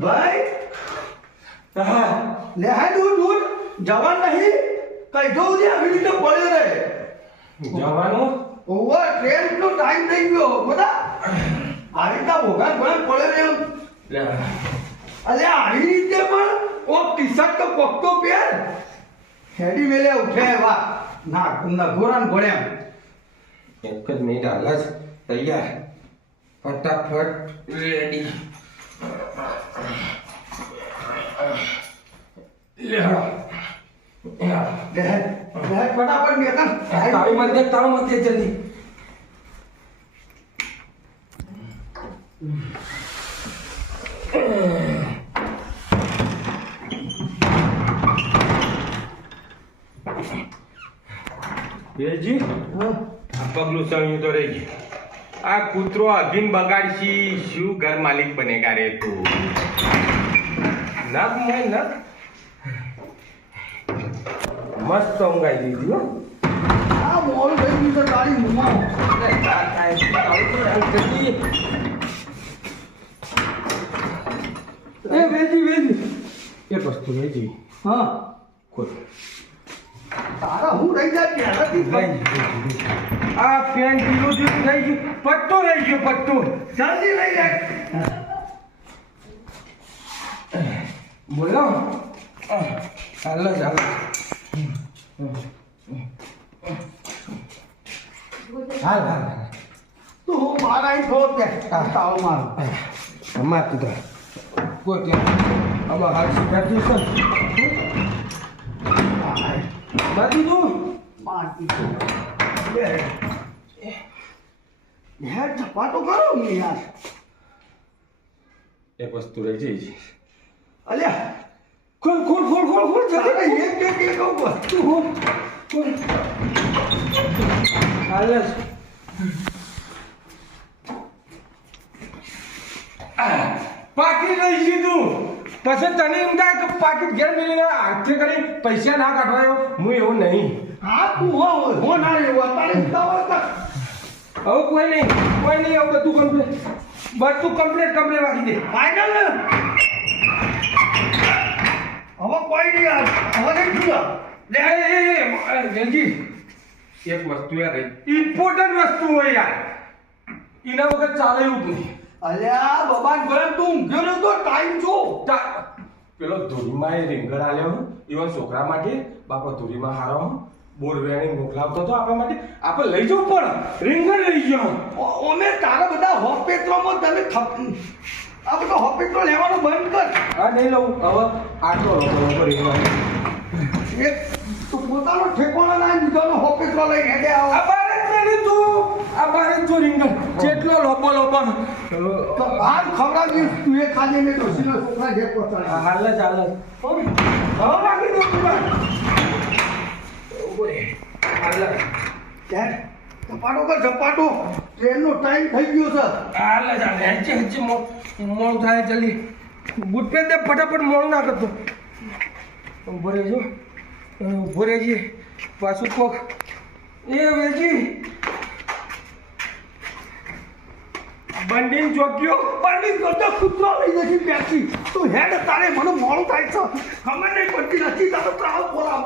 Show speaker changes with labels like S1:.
S1: ભાઈ
S2: હા
S1: લે હા દૂધ દૂર જવાન નહીં કઈ જો છે આવી રીતે પડે રહે.
S2: જવાનું?
S1: ઓવર ટ્રેન નો ટાઈમ થઈ ગયો બધા. આ રીતના ભોગાન ભોગાન પડે રહે એમ.
S2: લે,
S1: અલે આવી રીતે પણ કોક ટી શર્ટ તો પક્કો પહેર. હેડી વેલે ઉઠે વા ના કુંડા ગોરાન ભણ્યા
S2: એક જ મિનિટ હાલ જ તૈયાર. ફટાફટ રેડી
S1: ફટાફટ
S2: દે તાળો મત પગલું સણ્યું તો રહી ગયું. આ કૂતરો અભિન બગાડશી શું ઘર માલિક બનેગા રે તું? નખ મોય નખ. મસ્ત ઊંઘાઈ દીધી હો.
S1: આ મોલ ભાઈ ની તો તારી મુમા
S2: એ વેજી વેજી. એ વસ્તુ વેજી.
S1: હા.
S2: ખોલ.
S1: તારા હું રહી જાય પહેલાથી
S2: આ પેન ઢીલું ઢીલું થઈ ગયું. પટ્ટો રહી ગયો પટ્ટો
S1: જલ્દી લઈ જાય
S2: બોલો. ચાલો ચાલો. હાલ હાલ
S1: તું મારા થોડો કે? તાવ મારો.
S2: અમાર તું કોઈ ત્યાં આમાં હાલ બેઠું છે. તું.
S1: યાર ચપાટો કરો ને યાર.
S2: એક વસ્તુ રહી જઈ છે.
S1: અલ્યા
S2: ખોલ ખોલ ખોલ ખોલ ખોલ જલ્દી
S1: એક એક એક વસ્તુ
S2: ખોલ ખોલ. હાલ. રહી ગયું તું પછી તને એમ થાય કે પાકીટ ઘેર મેળવીને હાથે કરી પૈસા ના કાઢવાયો? હું એવું નહીં.
S1: હા તું હો હો ના એવો કર
S2: હવે કોઈ નહીં કોઈ નહીં હવે બધું કમ્પ્લીટ બધું કમ્પ્લીટ કમ્પ્લીટ રાખી દે.
S1: ફાઈનલ હવે કોઈ નહીં હવે નહીં જુદા
S2: લે એ વેલજી એક વસ્તુ યાર ઇમ્પોર્ટન્ટ વસ્તુ હોય યાર. એના વગર ચાલે એવું નહીં.
S1: અલ્યા બબાન ગરમ તું ઊંઘ્યો નતો ટાઈમ
S2: છો. પેલો ધોરીમાં એ રીંગણ આલ્યો ઇવન છોકરા માટે બાપા ધોરીમાં હારો બોરવેણી મોકલાવતો તો આપણા માટે. આપણે લઈ જવું પણ રીંગણ લઈ ગયો
S1: અમે તારા બધા હોસ્પિટલમાં તને થપ આ બધો હોસ્પિટલ લેવાનું બંધ કર.
S2: આ નહીં લઉં. હવે આટલો લોકો લોકો રીંગણ.
S1: એક તું પોતાનો ઠેકોણો ના બીજાનો હોસ્પિટલ લઈને હેડે આવો.
S2: તું આ બારે જો રીંગણ જેટલો લોબો લોબો
S1: તો બહાર ખવડાવી તું એ ખાલી ને ડોસીના છોકરા જે પહોંચાડે
S2: હાલ ચાલ હાલ હવે બાકી દો તું બાર. હાલ
S1: કે ઝપાટો કર ઝપાટો. ટ્રેનનો ટાઈમ થઈ ગયો છે.
S2: હાલ ચાલ હેચે હેચે હેંચી મો- મોડું થાય જલ્દી. ગુડ પે દે ફટાફટ મોડું ના કરતો. ઊભો રહેજો. ઊભો રહેજે. પાછું કોક. એ વેજી બંડીને ચોક્યો
S1: પાણી કરતો કૂતરો લઈ જશે બેસી તું હેડ તારે મને મોડું થાય છે ખબર નહીં પડતી નથી, તારો ત્રાવ
S2: નહીં.